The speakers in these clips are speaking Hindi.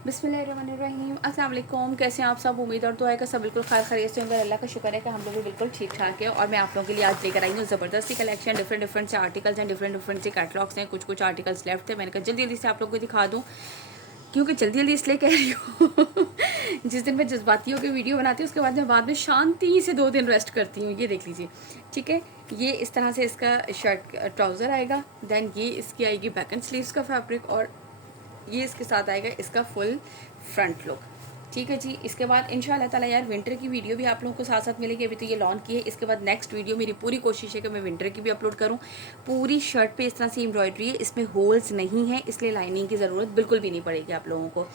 बिस्मिल्लाहिर्रहमानिर्रहीम। अस्सलाम वालेकुम। कैसे हैं आप सब? उम्मीद और दुआ है कि सब बिल्कुल खैर खैरियत से होंगे। अल्लाह का शुक्र है कि हम लोग भी बिल्कुल ठीक ठाक है। और मैं आप लोगों के लिए आज लेकर आई हूँ ज़बरदस्ती कलेक्शन। डिफरेंट डिफरेंट से आर्टिकल्स हैं, डिफरेंट डिफरेंट से कैटलॉग्स हैं। कुछ कुछ आर्टिकल्स लेफ्ट थे, मैंने कहा जल्दी जल्दी से आप लोगों को दिखा दूँ। क्योंकि जल्दी जल्दी इसलिए कह रही हूँ जिस दिन मैं जज्बाती होकर वीडियो बनाती हूँ उसके बाद मैं बाद में शांति से 2 दिन रेस्ट करती हूँ। ये देख लीजिए, ठीक है। ये इस तरह से इसका शर्ट ट्राउज़र आएगा। देन ये इसकी आएगी बैक एंड स्लीव्स का फैब्रिक, और ये इसके साथ आएगा इसका फुल फ्रंट लुक। ठीक है जी। इसके बाद इंशाल्लाह ताला यार विंटर की वीडियो भी आप लोगों को साथ साथ मिलेगी। अभी तो ये लॉन्च की है, इसके बाद नेक्स्ट वीडियो मेरी पूरी कोशिश है कि मैं विंटर की भी अपलोड करूँ। पूरी शर्ट पे इस तरह से एम्ब्रॉयडरी है, इसमें होल्स नहीं है, इसलिए लाइनिंग की ज़रूरत बिल्कुल भी नहीं पड़ेगी आप लोगों को।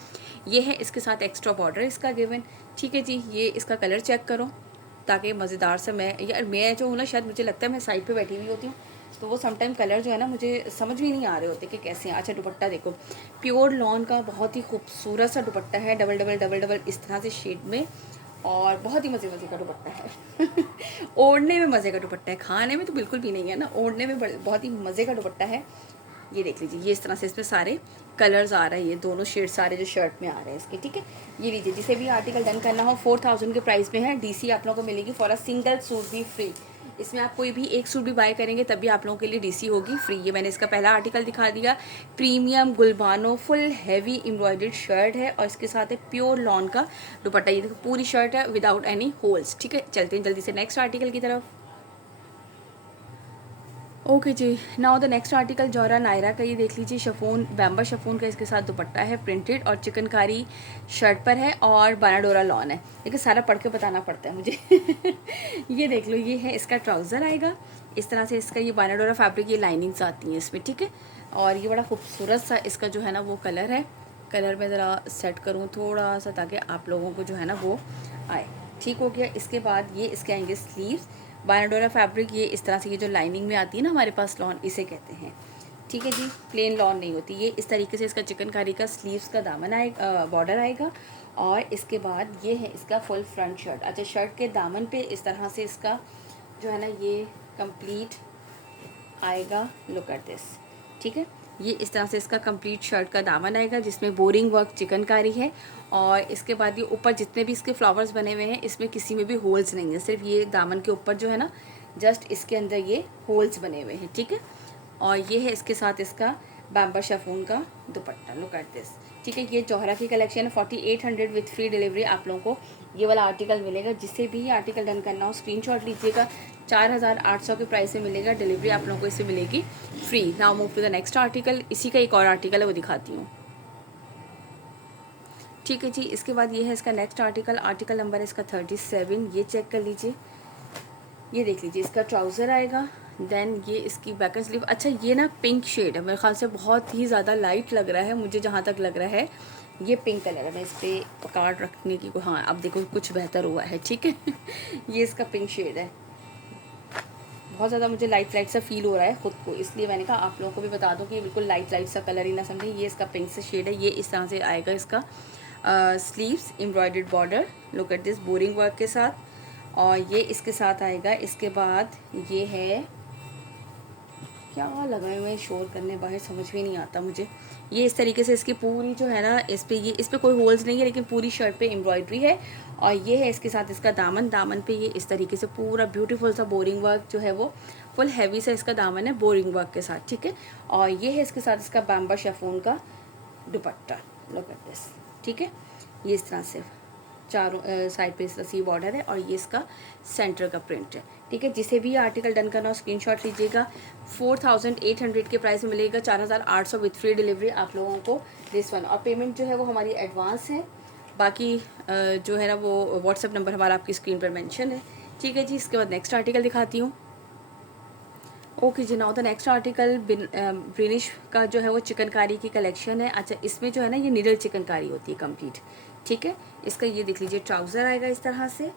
ये है इसके साथ एक्स्ट्रा बॉर्डर इसका गिवन। ठीक है जी। ये इसका कलर चेक करो ताकि मज़ेदार से मैं जो हूँ ना, शायद मुझे लगता है मैं साइड पे बैठी हुई होती हूँ, तो वो समटाइम कलर जो है ना मुझे समझ भी नहीं आ रहे होते कि कैसे हैं। अच्छा, दुपट्टा देखो, प्योर लॉन का बहुत ही खूबसूरत सा दुपट्टा है, डबल डबल डबल डबल इस तरह से शेड में, और बहुत ही मज़े मज़े का दुपट्टा है ओढ़ने में मज़े का दुपट्टा है, खाने में तो बिल्कुल भी नहीं है ना, ओढ़ने में बहुत ही मज़े का दुपट्टा है। ये देख लीजिए, ये इस तरह से इसमें सारे कलर्स आ रहे हैं, ये दोनों शेड सारे जो शर्ट में आ रहे हैं इसके, ठीक है। ये लीजिए, जिसे भी आर्टिकल डन करना हो 4000 के प्राइस में है। डीसी आप लोगों को मिलेगी फॉर अ सिंगल सूट भी फ्री। इसमें आप कोई भी एक सूट भी बाय करेंगे तब भी आप लोगों के लिए डीसी होगी फ्री। ये मैंने इसका पहला आर्टिकल दिखा दिया। Premium Gulbano full heavy embroidered shirt है, और इसके साथ है प्योर लॉन का दुपट्टा। ये देखो, पूरी शर्ट है विदाउट एनी होल्स, ठीक है। चलते हैं जल्दी से नेक्स्ट आर्टिकल की तरफ। Okay ji, now the next article Zohra Naira का। ये देख लीजिए, शफोन बैम्बा शफोन का इसके साथ दुपट्टा है, प्रिंटेड और चिकनकारी शर्ट पर है, और बनाडोरा लॉन है। लेकिन सारा पढ़ के बताना पड़ता है मुझे ये देख लो, ये है इसका ट्राउज़र आएगा इस तरह से। इसका ये बनाडोरा फैब्रिक, ये लाइनिंग्स आती हैं इसमें, ठीक है। और ये बड़ा खूबसूरत सा इसका जो है ना वो कलर है। कलर में ज़रा सेट करूँ थोड़ा सा ताकि आप लोगों को जो है ना वो आए। ठीक हो गया। इसके बाद ये इसके आएंगे स्लीव्स, बानाडोरा फैब्रिक। ये इस तरह से, ये जो लाइनिंग में आती है ना हमारे पास लॉन, इसे कहते हैं, ठीक है जी। प्लेन लॉन नहीं होती। ये इस तरीके से इसका चिकनकारी का स्लीव्स का दामन आएगा, बॉर्डर आएगा, और इसके बाद ये है इसका फुल फ्रंट शर्ट। अच्छा, शर्ट के दामन पे इस तरह से इसका जो है ना ये कंप्लीट आएगा, लुक एट दिस, ठीक है। ये इस तरह से इसका कंप्लीट शर्ट का दामन आएगा जिसमें बोरिंग वर्क चिकनकारी है, और इसके बाद ये ऊपर जितने भी इसके फ्लावर्स बने हुए हैं इसमें किसी में भी होल्स नहीं है, सिर्फ ये दामन के ऊपर जो है ना जस्ट इसके अंदर ये होल्स बने हुए हैं, ठीक है। और ये है इसके साथ इसका बैम्बा शफून का दुपट्टा, लुक एट दिस, ठीक है। ये जौहरा की कलेक्शन है। 4800 विथ फ्री डिलीवरी आप लोगों को ये वाला आर्टिकल मिलेगा। जिससे भी आर्टिकल डन करना हो स्क्रीनशॉट लीजिएगा। 4800 के प्राइस में मिलेगा, डिलीवरी आप लोगों को इससे मिलेगी free. Now move to the next article. इसी का एक और आर्टिकल है, वो दिखाती हूँ, ठीक है जी। इसके बाद ये है इसका नेक्स्ट आर्टिकल, आर्टिकल नंबर है इसका 37। ये चेक कर लीजिए, ये देख लीजिए, इसका ट्राउज़र आएगा। देन ये इसकी बैक एंड स्लीव। अच्छा, ये ना पिंक शेड है, मेरे ख्याल से बहुत ही ज़्यादा लाइट लग रहा है मुझे, जहाँ तक लग रहा है ये पिंक कलर है। मैं इस पर कार्ड रखने की, हाँ अब देखो कुछ बेहतर हुआ है, ठीक है ये इसका पिंक शेड है। बहुत ज़्यादा मुझे लाइट लाइट सा फील हो रहा है खुद को, इसलिए मैंने कहा आप लोगों को भी बता दूं कि ये बिल्कुल लाइट लाइट सा कलर ही ना समझें। ये इसका पिंक से शेड है। ये इस तरह से आएगा इसका sleeves, embroidered border, look at this, boring work के साथ। और ये इसके साथ आएगा। इसके बाद ये है, क्या लगाए हुए शोर करने बाहर, समझ भी नहीं आता मुझे। ये इस तरीके से इसकी पूरी जो है ना इस पे कोई होल्स नहीं है, लेकिन पूरी शर्ट पे एम्ब्रॉयडरी है। और ये है इसके साथ इसका दामन, दामन पे ये इस तरीके से पूरा ब्यूटीफुल सा बोरिंग वर्क जो है वो फुल हैवी सा इसका दामन है बोरिंग वर्क के साथ, ठीक है। और ये है इसके साथ इसका बैम्बा शेफून का दुपट्टा, लुक एट दिस, ठीक है। ये इस तरह से चारों साइड पे इस तरह से बॉर्डर है, और ये इसका सेंटर का प्रिंट है, ठीक है। जिसे भी आर्टिकल डन करना हो स्क्रीनशॉट लीजिएगा। 4800 के प्राइस में मिलेगा, 4800 विथ फ्री डिलीवरी आप लोगों को दिस वन। और पेमेंट जो है वो हमारी एडवांस है, बाकी जो है ना वो व्हाट्सएप नंबर हमारा आपकी स्क्रीन पर मेंशन है, ठीक है जी। इसके बाद नेक्स्ट आर्टिकल दिखाती हूँ। Okay ji, now the next article ब्रिनिश का जो है वो चिकनकारी की कलेक्शन है। अच्छा, इसमें जो है ना ये निडल चिकनकारी होती है कंप्लीट, ठीक है। इसका ये देख लीजिए, ट्राउज़र आएगा इस तरह से।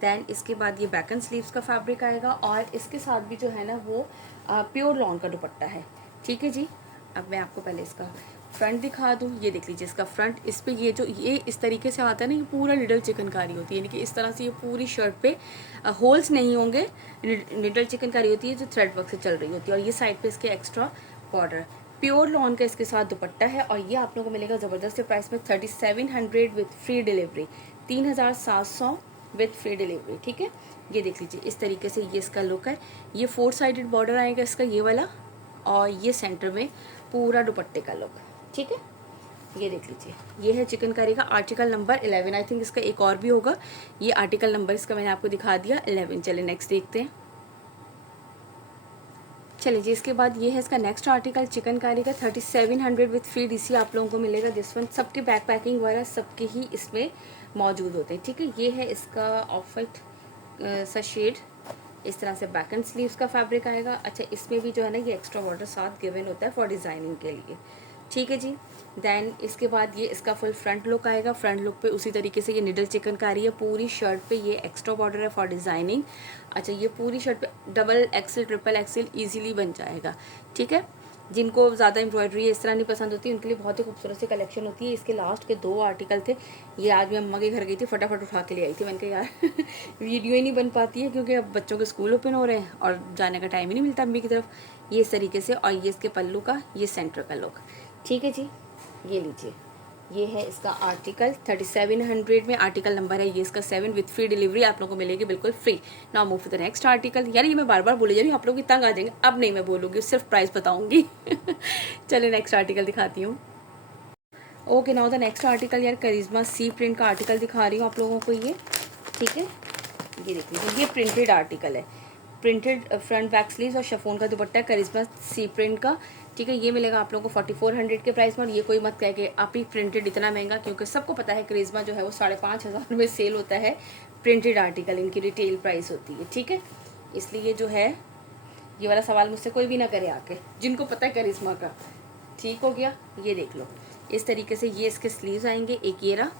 देन इसके बाद ये बैक एंड स्लीव्स का फैब्रिक आएगा, और इसके साथ भी जो है ना वो प्योर लॉन का दुपट्टा है, ठीक है जी। अब मैं आपको पहले इसका फ्रंट दिखा दूँ। ये देख लीजिए इसका फ्रंट, इस पे ये जो ये इस तरीके से आता है ना, ये पूरा निडल चिकनकारी होती है, यानी कि इस तरह से ये पूरी शर्ट पे होल्स नहीं होंगे। निडल चिकनकारी होती है जो थ्रेड वर्क से चल रही होती है, और ये साइड पे इसके एक्स्ट्रा बॉर्डर, प्योर लॉन का इसके साथ दुपट्टा है और ये आप लोगों को मिलेगा ज़बरदस्त प्राइस में 3700 with free delivery, 3700 with free delivery. ठीक है, ये देख लीजिए इस तरीके से ये इसका लुक है। ये 4 साइडेड बॉर्डर आएगा इसका ये वाला, और ये सेंटर में पूरा दुपट्टे का लुक। ठीक है, ये देख लीजिए ये है चिकनकारी का आर्टिकल नंबर 11। आई थिंक इसका एक और भी होगा, ये आर्टिकल नंबर इसका मैंने आपको दिखा दिया 11। चलिए नेक्स्ट देखते हैं। चलिए जी, इसके बाद ये है इसका नेक्स्ट आर्टिकल चिकनकारी का 3700 विथ फ्री डीसी आप लोगों को मिलेगा। दिस वन सबके बैक पैकिंग वगैरह सबके ही इसमें मौजूद होते हैं। ठीक है, ये है इसका ऑफ वाइट सा शेड, इस तरह से बैक एंड स्लीव्स का फैब्रिक आएगा। अच्छा, इसमें भी जो है ना ये एक्स्ट्रा बॉर्डर साथ गिवन होता है फॉर डिज़ाइनिंग के लिए। ठीक है जी, देन इसके बाद ये इसका फुल फ्रंट लुक आएगा। फ्रंट लुक पे उसी तरीके से ये निडल चिकनकारी है, पूरी शर्ट पे ये एक्स्ट्रा बॉर्डर है फॉर डिज़ाइनिंग। अच्छा, ये पूरी शर्ट पे double XL triple XL easily बन जाएगा। ठीक है, जिनको ज़्यादा एम्ब्रॉयडरी इस तरह नहीं पसंद होती उनके लिए बहुत ही खूबसूरत सी कलेक्शन होती है। इसके लास्ट के 2 आर्टिकल थे, ये आज मैं अम्मा के घर गई थी, फटाफट उठा के ले आई थी। मैंने कहा यार वीडियो ही नहीं बन पाती है क्योंकि अब बच्चों के स्कूल ओपन हो रहे हैं और जाने का टाइम ही नहीं मिलता अम्मी की तरफ। ये इस तरीके से, और ये इसके पल्लू का ये सेंटर का लुक। ठीक है जी, ये लीजिए ये है इसका आर्टिकल 3700 में, आर्टिकल नंबर है ये इसका 7 विथ फ्री डिलीवरी आप लोगों को मिलेगी बिल्कुल free. Now move to the next article. यार ये मैं बार बार बोली जा रही हूँ, आप लोग तंग आ जाएंगे। अब नहीं मैं बोलूँगी, सिर्फ प्राइस बताऊँगी चलिए नेक्स्ट आर्टिकल दिखाती हूँ। Okay, now the next article यार करिश्मा सी प्रिंट का आर्टिकल दिखा रही हूँ आप लोगों को ये। ठीक है, ये देख लीजिए ये प्रिंटेड आर्टिकल है, प्रिंटेड फ्रंट बैक स्लीव्स और शिफॉन का दुपट्टा करिश्मा सी प्रिंट का। ठीक है, ये मिलेगा आप लोगों को 4400 के प्राइस में। और ये कोई मत कहे कि आप ही प्रिंटेड इतना महंगा, क्योंकि सबको पता है करिश्मा जो है वो 5500 में सेल होता है प्रिंटेड आर्टिकल, इनकी रिटेल प्राइस होती है। ठीक है, इसलिए जो है ये वाला सवाल मुझसे कोई भी ना करे आके, जिनको पता है करिश्मा का। ठीक हो गया, ये देख लो इस तरीके से ये इसके स्लीव्स आएंगे, एक ये रहा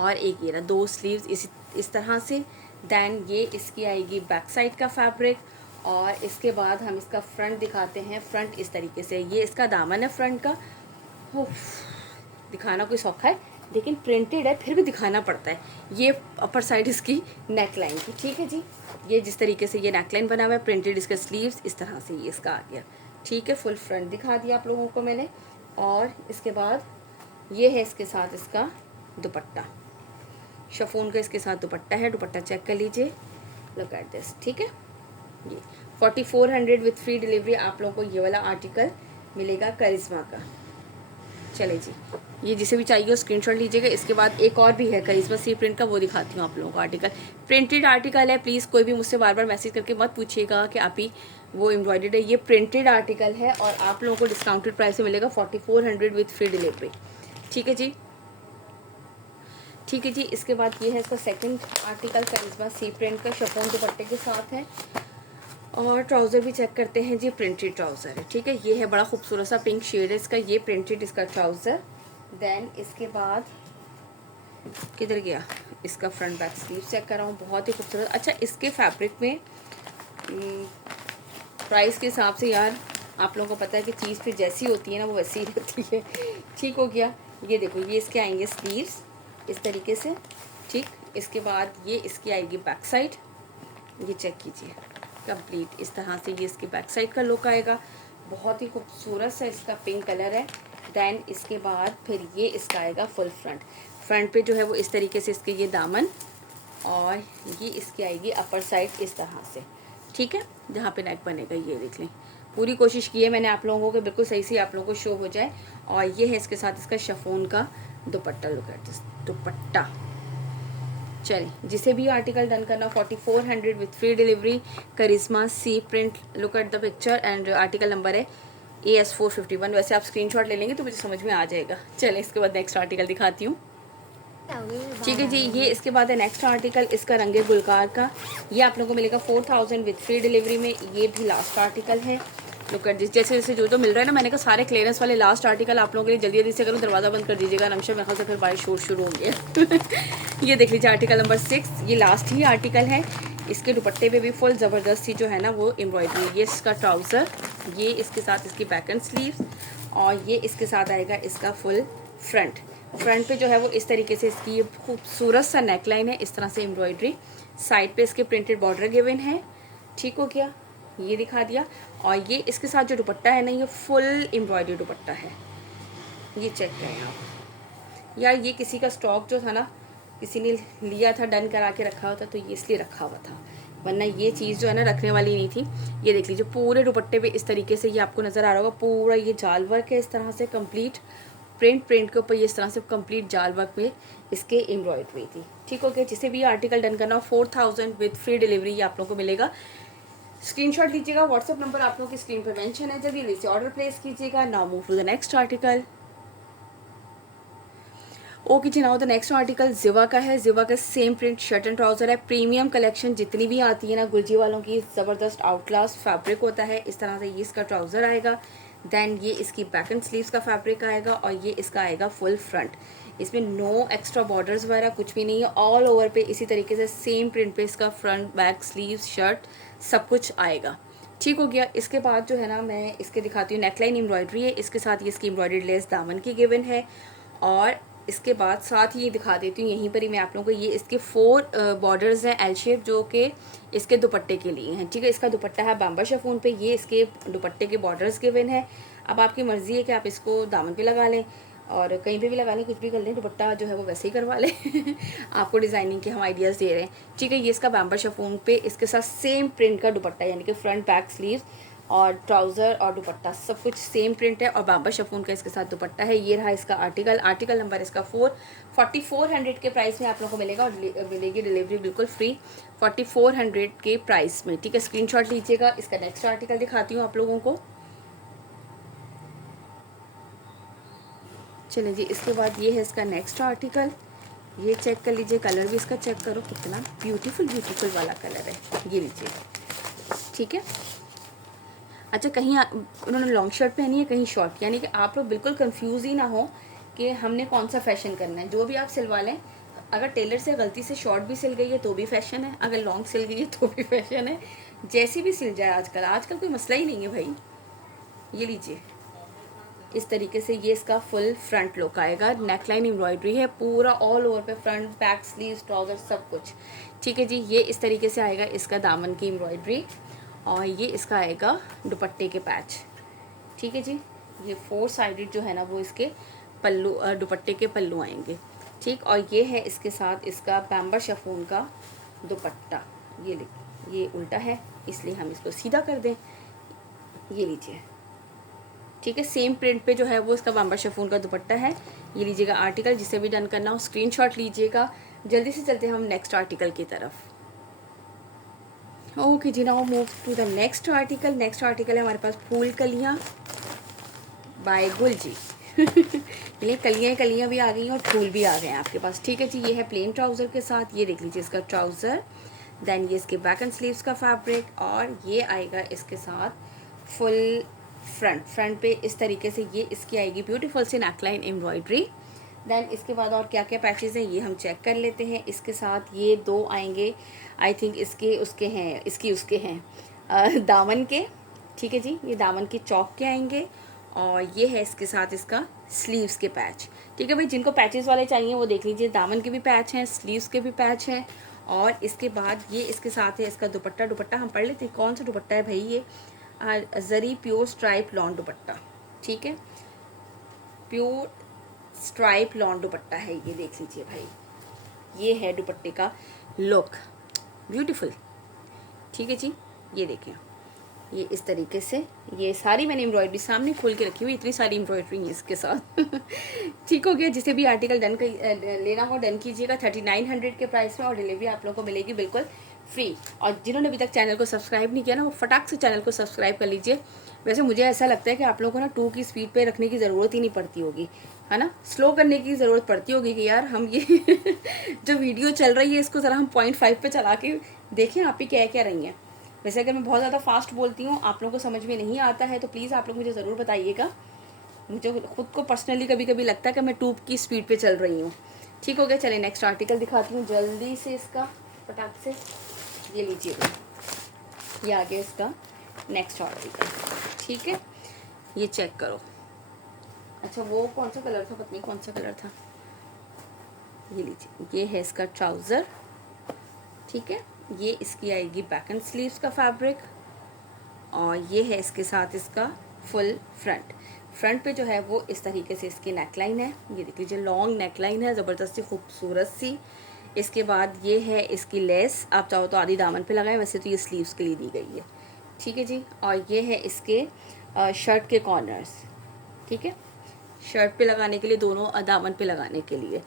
और एक ये रहा, 2 स्लीव्स इस तरह से। दैन ये इसकी आएगी बैक साइड का फैब्रिक, और इसके बाद हम इसका फ्रंट दिखाते हैं। फ्रंट इस तरीके से, ये इसका दामन है फ्रंट का। दिखाना कोई सौखा है, लेकिन प्रिंटेड है फिर भी दिखाना पड़ता है। ये अपर साइड इसकी नेक लाइन की। ठीक है जी, ये जिस तरीके से ये नेक लाइन बना हुआ है, प्रिंटेड इसके स्लीव्स इस तरह से ये इसका आ गया। ठीक है, फुल फ्रंट दिखा दिया आप लोगों को मैंने। और इसके बाद ये है इसके साथ इसका दुपट्टा, शिफॉन का इसके साथ दुपट्टा है। दुपट्टा चेक कर लीजिए, लुक एट दिस। ठीक है, ये 4400 विथ फ्री डिलीवरी आप लोगों को ये वाला आर्टिकल मिलेगा करिश्मा का। चले जी, ये जिसे भी चाहिए स्क्रीनशॉट लीजिएगा। इसके बाद एक और भी है करिश्मा सी प्रिंट का, वो दिखाती हूँ आप लोगों को आर्टिकल। प्रिंटेड आर्टिकल है, प्लीज़ कोई भी मुझसे बार बार मैसेज करके मत पूछिएगा कि आप ही वो एम्ब्रॉयडर्ड है। ये प्रिंटेड आर्टिकल है और आप लोगों को डिस्काउंटेड प्राइस में मिलेगा 4400 विथ फ्री डिलीवरी। ठीक है जी, ठीक है जी। इसके बाद ये है इसका सेकंड आर्टिकल करिश्मा सी प्रिंट का, शिफॉन दुपट्टे के साथ है। और ट्राउज़र भी चेक करते हैं जी, प्रिंटेड ट्राउज़र है। ठीक है, ये है बड़ा खूबसूरत सा पिंक शेड है इसका, ये प्रिंटेड इसका ट्राउज़र। देन इसके बाद किधर गया, इसका फ्रंट बैक स्लीव चेक कर रहा हूँ, बहुत ही खूबसूरत। अच्छा, इसके फैब्रिक में प्राइस के हिसाब से यार आप लोगों को पता है कि चीज़ फिर जैसी होती है ना वो वैसी ही रहती है। ठीक हो गया, ये देखो ये इसके आएंगे स्लीव्स इस तरीके से। ठीक, इसके बाद ये इसकी आएगी बैक साइड, ये चेक कीजिए कंप्लीट इस तरह से ये इसकी बैक साइड का लुक आएगा। बहुत ही खूबसूरत सा इसका पिंक कलर है। दैन इसके बाद फिर ये इसका आएगा फुल फ्रंट। फ्रंट पे जो है वो इस तरीके से इसके ये दामन, और ये इसकी आएगी अपर साइड इस तरह से। ठीक है, जहाँ पे नेक बनेगा ये देख लें। पूरी कोशिश की है मैंने आप लोगों को बिल्कुल सही से आप लोगों को शो हो जाए। और ये है इसके साथ इसका शिफॉन का dupatta, look at this dupatta. चलिए, जिसे भी आर्टिकल डन करना 4400 with free delivery Karishma C print, look at the picture and article number है AS451। वैसे आप स्क्रीनशॉट ले लेंगे तो मुझे समझ में आ जाएगा। चलिए, इसके बाद नेक्स्ट आर्टिकल दिखाती हूँ। ठीक है जी, ये इसके बाद है नेक्स्ट आर्टिकल, इसका रंगे गुलकार का। ये आप लोगों को मिलेगा 4000 विथ फ्री डिलीवरी में। ये भी लास्ट आर्टिकल है। लुक एट दिस, जैसे जैसे जो मिल रहा है ना, मैंने कहा सारे क्लियरेंस वाले लास्ट आर्टिकल आप लोगों के लिए जल्दी जल्दी से करूँ। दरवाज़ा बंद कर दीजिएगा, नमशा मेरे ख्याल से फिर बारिश शोर शुरू हो गया। ये देख लीजिए आर्टिकल नंबर 6, ये लास्ट ही आर्टिकल है। इसके दुपट्टे पे भी फुल ज़बरदस्त सी जो है ना वो एम्ब्रॉयडरी। ये इसका ट्राउज़र, ये इसके साथ इसकी बैक एंड स्लीव्स, और ये इसके साथ आएगा इसका फुल फ्रंट। फ्रंट पे जो है वो इस तरीके से इसकी खूबसूरत सा नेकलाइन है, इस तरह से एम्ब्रॉयडरी। साइड पे इसके प्रिंटेड बॉर्डर गिवन है। ठीक हो गया, ये दिखा दिया। और ये इसके साथ जो दुपट्टा है ना, ये फुल एम्ब्रॉयडरी दुपट्टा है। ये चेक करें आप यार, ये किसी का स्टॉक जो था ना, किसी ने लिया था, डन करा के रखा हुआ था, तो ये इसलिए रखा हुआ था, वरना ये चीज़ जो है ना रखने वाली नहीं थी। ये देख लीजिए पूरे दुपट्टे पे इस तरीके से ये आपको नज़र आ रहा होगा, पूरा ये जाल वर्क है इस तरह से कंप्लीट, प्रिंट के ऊपर ये इस तरह से कंप्लीट जाल वर्क में इसके एम्ब्रॉयडरी थी। ठीक हो गया। जिसे भी आर्टिकल डन करना हो 4000 विद फ्री डिलीवरी ये आप लोगों को मिलेगा। स्क्रीनशॉट लीजिएगा, व्हाट्सअप नंबर आप लोगों की स्क्रीन पर मेंशन है, जल्दी से ऑर्डर प्लेस कीजिएगा। Now move to the next article. Okay ji, now the next article Jiva का है। जिवा का same print shirt and trouser है। प्रीमियम कलेक्शन जितनी भी आती है ना गुलजी वालों की, ज़बरदस्त आउटक्लास फैब्रिक होता है। इस तरह से ये इसका ट्राउजर आएगा, देन ये इसकी बैक एंड स्लीव्स का फैब्रिक आएगा, और ये इसका आएगा फुल फ्रंट। इसमें नो एक्स्ट्रा बॉर्डर्स वगैरह कुछ भी नहीं है, ऑल ओवर पे इसी तरीके से सेम प्रिंट पे इसका फ्रंट बैक स्लीव्स शर्ट सब कुछ आएगा। ठीक हो गया। इसके बाद जो है ना मैं इसके दिखाती हूँ, नेकलाइन एम्ब्रॉयडरी है, इसके साथ ये इसकी एम्ब्रॉयडरी लेस दामन की गिवन है। और इसके बाद साथ ही ये दिखा देती हूँ यहीं पर ही मैं आप लोगों को, ये इसके 4 बॉर्डर्स हैं एल शेप, जो कि इसके दुपट्टे के लिए हैं। ठीक है, इसका दुपट्टा है बाम्बा शिफॉन पे, ये इसके दुपट्टे के बॉर्डर्स गिवन है। अब आपकी मर्ज़ी है कि आप इसको दामन पे लगा लें और कहीं पे भी लगा लें, कुछ भी कर लें, दुपट्टा जो है वो वैसे ही करवा लें। आपको डिज़ाइनिंग के हम आइडियाज़ दे रहे हैं। ठीक है, ये इसका बाम्बा शिफॉन पे इसके साथ सेम प्रिंट का दुपट्टा, यानी कि फ्रंट बैक स्लीव और ट्राउज़र और दुपट्टा सब कुछ सेम प्रिंट है, और बाम्बा शिफॉन का इसके साथ दुपट्टा है। ये रहा इसका आर्टिकल नंबर इसका 4400 के प्राइस में आप लोगों को मिलेगा, और मिलेगी डिलीवरी बिल्कुल फ्री 4400 के प्राइस में। ठीक है, स्क्रीनशॉट लीजिएगा। इसका नेक्स्ट आर्टिकल दिखाती हूँ आप लोगों को। चलिए जी, इसके बाद ये है इसका नेक्स्ट आर्टिकल। ये चेक कर लीजिए, कलर भी इसका चेक करो, कितना ब्यूटीफुल वाला कलर है। ये लीजिए, ठीक है। अच्छा, कहीं उन्होंने लॉन्ग शर्ट पहनी है, कहीं शॉर्ट, यानी कि आप लोग बिल्कुल कंफ्यूज ही ना हो कि हमने कौन सा फैशन करना है। जो भी आप सिलवा लें, अगर टेलर से गलती से शॉर्ट भी सिल गई है तो भी फैशन है, अगर लॉन्ग सिल गई है तो भी फैशन है, जैसी भी सिल जाए आजकल कोई मसला ही नहीं है भाई। ये लीजिए, इस तरीके से ये इसका फुल फ्रंट लुक आएगा। नेकलाइन एम्ब्रॉयडरी है पूरा ऑल ओवर पे, फ्रंट बैक स्लीव ट्राउजर सब कुछ। ठीक है जी, ये इस तरीके से आएगा इसका दामन की एम्ब्रॉयडरी, और ये इसका आएगा दुपट्टे के पैच। ठीक है जी, ये 4 साइडेड जो है ना वो इसके पल्लू, दुपट्टे के पल्लू आएंगे। ठीक, और ये है इसके साथ इसका बाम्बा शिफॉन का दुपट्टा। ये उल्टा है इसलिए हम इसको सीधा कर दें। ये लीजिए, ठीक है, सेम प्रिंट पे जो है वो इसका बाम्बा शिफॉन का दुपट्टा है। ये लीजिएगा आर्टिकल, जिसे भी डन करना हो स्क्रीनशॉट लीजिएगा। जल्दी से चलते हैं हम नेक्स्ट आर्टिकल की तरफ। Okay ji, now move to the next article. Next article है हमारे पास फूल कलियाँ बाय गुल जी। ये कलियाँ भी आ गई हैं और फूल भी आ गए हैं आपके पास। ठीक है जी, ये है प्लेन ट्राउज़र के साथ। ये देख लीजिए इसका ट्राउज़र, देन ये इसके बैक एंड स्लीव्स का फैब्रिक, और ये आएगा इसके साथ फुल फ्रंट पे इस तरीके से ये इसकी आएगी ब्यूटीफुल सी नेकलाइन एम्ब्रॉयडरी। देन इसके बाद और क्या क्या पैचेज़ हैं ये हम चेक कर लेते हैं। इसके साथ ये 2 आएंगे, आई थिंक इसके उसके हैं, इसकी उसके हैं दामन के। ठीक है जी, ये दामन के चौक के आएंगे, और ये है इसके साथ इसका स्लीव्स के पैच। ठीक है भाई, जिनको पैचेस वाले चाहिए वो देख लीजिए, दामन के भी पैच हैं, स्लीव्स के भी पैच हैं। और इसके बाद ये इसके साथ है इसका दुपट्टा हम पढ़ लेते हैं कौन सा दुपट्टा है भाई। ये जरी प्योर स्ट्राइप लॉन दुपट्टा। ठीक है, प्योर स्ट्राइप लॉन दुपट्टा है, ये देख लीजिए भाई। ये है दुपट्टे का लुक, ब्यूटीफुल। ठीक है जी, ये देखें, ये इस तरीके से, ये सारी मैंने एम्ब्रॉयडरी सामने खोल के रखी हुई, इतनी सारी एम्ब्रॉयडरी है इसके साथ। ठीक हो गया। जिसे भी आर्टिकल डन लेना हो डन कीजिएगा 3900 के प्राइस में, और डिलीवरी आप लोगों को मिलेगी बिल्कुल फ्री। और जिन्होंने अभी तक चैनल को सब्सक्राइब नहीं किया ना, वो फटाक से चैनल को सब्सक्राइब कर लीजिए। वैसे मुझे ऐसा लगता है कि आप लोगों को ना 2 की स्पीड पे रखने की ज़रूरत ही नहीं पड़ती होगी, है ना, स्लो करने की ज़रूरत पड़ती होगी कि यार हम ये जो वीडियो चल रही है इसको ज़रा हम 0.5 पे चला के देखें आप ही क्या रही हैं। वैसे अगर मैं बहुत ज़्यादा फास्ट बोलती हूँ, आप लोगों को समझ में नहीं आता है, तो प्लीज़ आप लोग मुझे ज़रूर बताइएगा। मुझे खुद को पर्सनली कभी कभी लगता है कि मैं 2 की स्पीड पे चल रही हूँ। ठीक हो गया, चलिए नेक्स्ट आर्टिकल दिखाती हूँ जल्दी से इसका फटाक से। ये लीजिएगा, ये आ गया इसका नेक्स्ट आर्टिकल। ठीक है, ये चेक करो। अच्छा, वो कौन सा कलर था, पता नहीं कौन सा कलर था। ये लीजिए, ये है इसका ट्राउज़र। ठीक है, ये इसकी आएगी बैक एंड स्लीव्स का फैब्रिक, और ये है इसके साथ इसका फुल फ्रंट पे जो है वो इस तरीके से इसकी नेकलाइन है। ये देख लीजिए लॉन्ग नेकलाइन है, ज़बरदस्ती खूबसूरत सी। इसके बाद ये है इसकी लेस, आप चाहो तो आधी दामन पे लगाएं, वैसे तो ये स्लीव्स के लिए दी गई है, ठीक है जी। और ये है इसके शर्ट के कॉर्नर्स, ठीक है, शर्ट पे लगाने के लिए, दोनों दामन पे लगाने के लिए,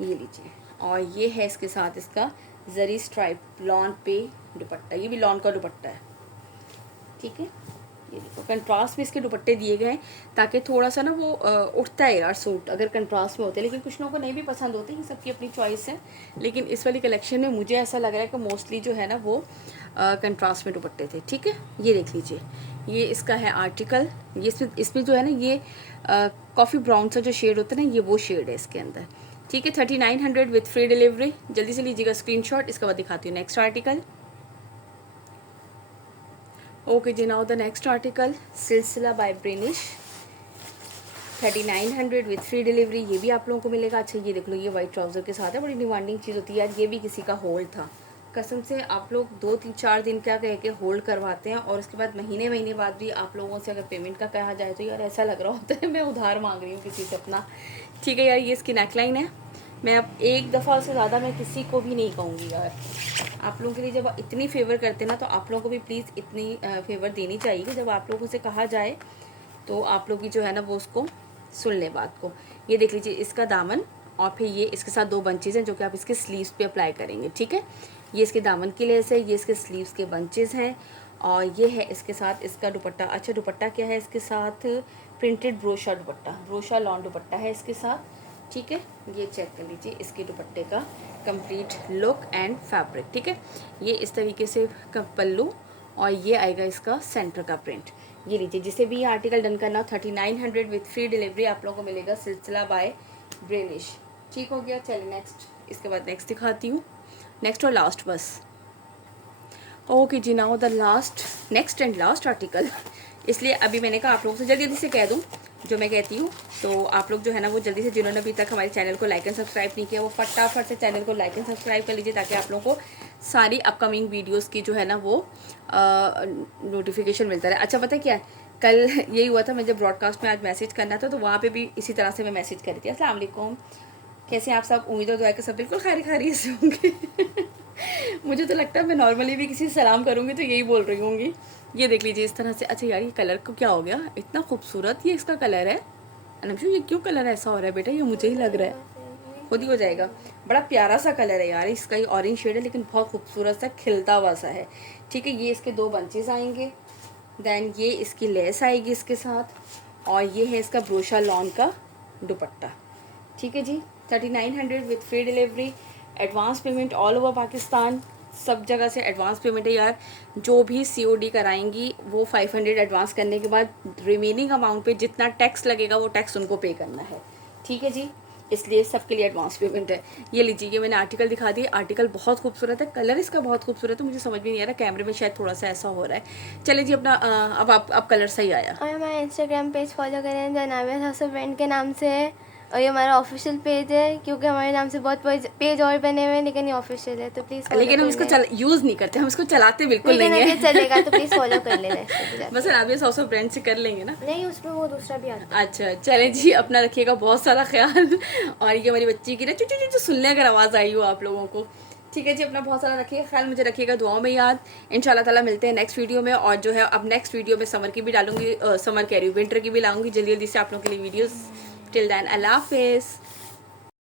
ये लीजिए। और ये है इसके साथ इसका जरी स्ट्राइप लॉन पे दुपट्टा, ये भी लॉन का दुपट्टा है, ठीक है। ये देखो कंट्रास्ट में इसके दुपट्टे दिए गए हैं ताकि थोड़ा सा ना वो उठता है यार सूट अगर कंट्रास्ट में होते हैं, लेकिन कुछ लोगों को नहीं भी पसंद होते, ये सबकी अपनी चॉइस है। लेकिन इस वाली कलेक्शन में मुझे ऐसा लग रहा है कि मोस्टली जो है ना वो कंट्रास्ट में दुपट्टे थे, ठीक है। ये देख लीजिए, ये इसका है आर्टिकल, ये इसमें जो है ना ये कॉफ़ी ब्राउन सा जो शेड होता है ना, ये वो शेड है इसके अंदर, ठीक है। 3900 विथ फ्री डिलीवरी। जल्दी से लीजिएगा स्क्रीनशॉट। इसके बाद दिखाती हूँ next article. Okay ji, now the next article Silsila by Brenish, 3900 with free delivery. ये भी आप लोगों को मिलेगा। अच्छा ये देख लो, ये वाइट ट्राउज़र के साथ है, बड़ी डिमांडिंग चीज़ होती है यार। ये भी किसी का होल्ड था, कसम से आप लोग 2-3-4 दिन क्या कह के होल्ड करवाते हैं, और उसके बाद महीने बाद भी आप लोगों से अगर पेमेंट का कहा जाए तो यार ऐसा लग रहा होता है मैं उधार मांग रही हूँ किसी से अपना, ठीक है यार। ये इसकी नेकलाइन है। मैं अब एक दफ़ा से ज़्यादा मैं किसी को भी नहीं कहूँगी यार, आप लोगों के लिए जब इतनी फेवर करते हैं ना, तो आप लोगों को भी प्लीज़ इतनी फेवर देनी चाहिए कि जब आप लोगों से कहा जाए तो आप लोग की जो है ना वो उसको सुन ले बात को। ये देख लीजिए इसका दामन, और फिर ये इसके साथ 2 बंचेज़ हैं जो कि आप इसके स्लीव्स पे अप्लाई करेंगे, ठीक है। ये इसके दामन की लेस है, ये इसके स्लीव्स के बंचेज़ हैं, और ये है इसके साथ इसका दुपट्टा। अच्छा दुपट्टा क्या है इसके साथ, प्रिंटेड ब्रोशा दुपट्टा, ब्रोशा लॉन दुपट्टा है इसके साथ, ठीक है। ये चेक कर लीजिए इसके दुपट्टे का कंप्लीट लुक एंड फैब्रिक, ठीक है। ये इस तरीके से पल्लू, और ये आएगा इसका सेंटर का प्रिंट। ये लीजिए, जिसे भी ये आर्टिकल डन करना, 3900 विथ फ्री डिलीवरी आप लोगों को मिलेगा सिलसिला बाय ब्रेनिश, ठीक हो गया। चलिए नेक्स्ट, इसके बाद नेक्स्ट दिखाती हूँ, नेक्स्ट और लास्ट बस। Okay ji, now the next and last article. इसलिए अभी मैंने कहा आप लोगों से जल्दी से कह दूं जो मैं कहती हूँ, तो आप लोग जो है ना वो जल्दी से, जिन्होंने अभी तक हमारे चैनल को लाइक एंड सब्सक्राइब नहीं किया, वो फटाफट से चैनल को लाइक एंड सब्सक्राइब कर लीजिए, ताकि आप लोगों को सारी अपकमिंग वीडियोस की जो है ना वो नोटिफिकेशन मिलता रहे। अच्छा पता है क्या, कल यही हुआ था, मैं जब ब्रॉडकास्ट में आज मैसेज करना था तो वहाँ पर भी इसी तरह से मैं मैसेज करी थी, अस्सलाम वालेकुम, कैसे हैं आप सब, उम्मीद और दुआ के सब बिल्कुल खैरियत से होंगे। मुझे तो लगता है मैं नॉर्मली भी किसी से सलाम करूँगी तो यही बोल रही होंगी। ये देख लीजिए इस तरह से। अच्छा यार ये कलर को क्या हो गया, इतना खूबसूरत ये इसका कलर है। अनमशु ये क्यों कलर ऐसा हो रहा है बेटा, ये मुझे ही लग रहा है, खुद ही हो जाएगा। बड़ा प्यारा सा कलर है यार इसका, ये ऑरेंज शेड है लेकिन बहुत खूबसूरत सा खिलता हुआ सा है, ठीक है। ये इसके 2 बंचेस आएंगे, देन ये इसकी लेस आएगी इसके साथ, और ये है इसका ब्रोशा लॉन का दुपट्टा, ठीक है जी। 3900 with free delivery, advance payment all over Pakistan, सब जगह से एडवांस पेमेंट है यार। जो भी COD कराएंगी वो 500 एडवांस करने के बाद रिमेनिंग अमाउंट पे जितना टैक्स लगेगा वो टैक्स उनको पे करना है, ठीक है जी। इसलिए सबके लिए एडवांस पेमेंट है। ये लीजिए, ये मैंने आर्टिकल दिखा दी, आर्टिकल बहुत खूबसूरत है, कलर इसका बहुत खूबसूरत है, मुझे समझ में नहीं आ रहा, कैमरे में शायद थोड़ा सा ऐसा हो रहा है। चले जी अपना अब कलर सही आया। और हमारा इंस्टाग्राम पेज फॉलो करें जनाबिया हसन ब्रांड के नाम से है, और ये हमारा ऑफिशियल पेज है, क्योंकि हमारे नाम से बहुत पेज और बने हुए हैं लेकिन ये ऑफिशियल है, तो प्लीज़। लेकिन हम इसको यूज़ नहीं करते, हम इसको चलाते बिल्कुल नहीं है। चलेगा तो प्लीज़ फॉलो कर लेना। बस आप ये 100 ब्रांड से कर लेंगे ना, नहीं उसमें वो दूसरा भी आता है। अच्छा चले जी, अपना रखिएगा बहुत सारा ख्याल। और ये हमारी बच्ची की ना चू सुनने अगर आवाज़ आई हो आप लोगों को, ठीक है जी। अपना बहुत सारा रखिएगा ख्याल, मुझे रखिएगा दुआओं में याद। इंशाल्लाह ताला मिलते हैं नेक्स्ट वीडियो में। और जो है अब नेक्स्ट वीडियो में समर की भी डालूंगी, समर कह रही हूँ विंटर की भी लाऊंगी जल्दी से आप लोगों के लिए वीडियोस। टिल देन अल्लाह हाफिज़।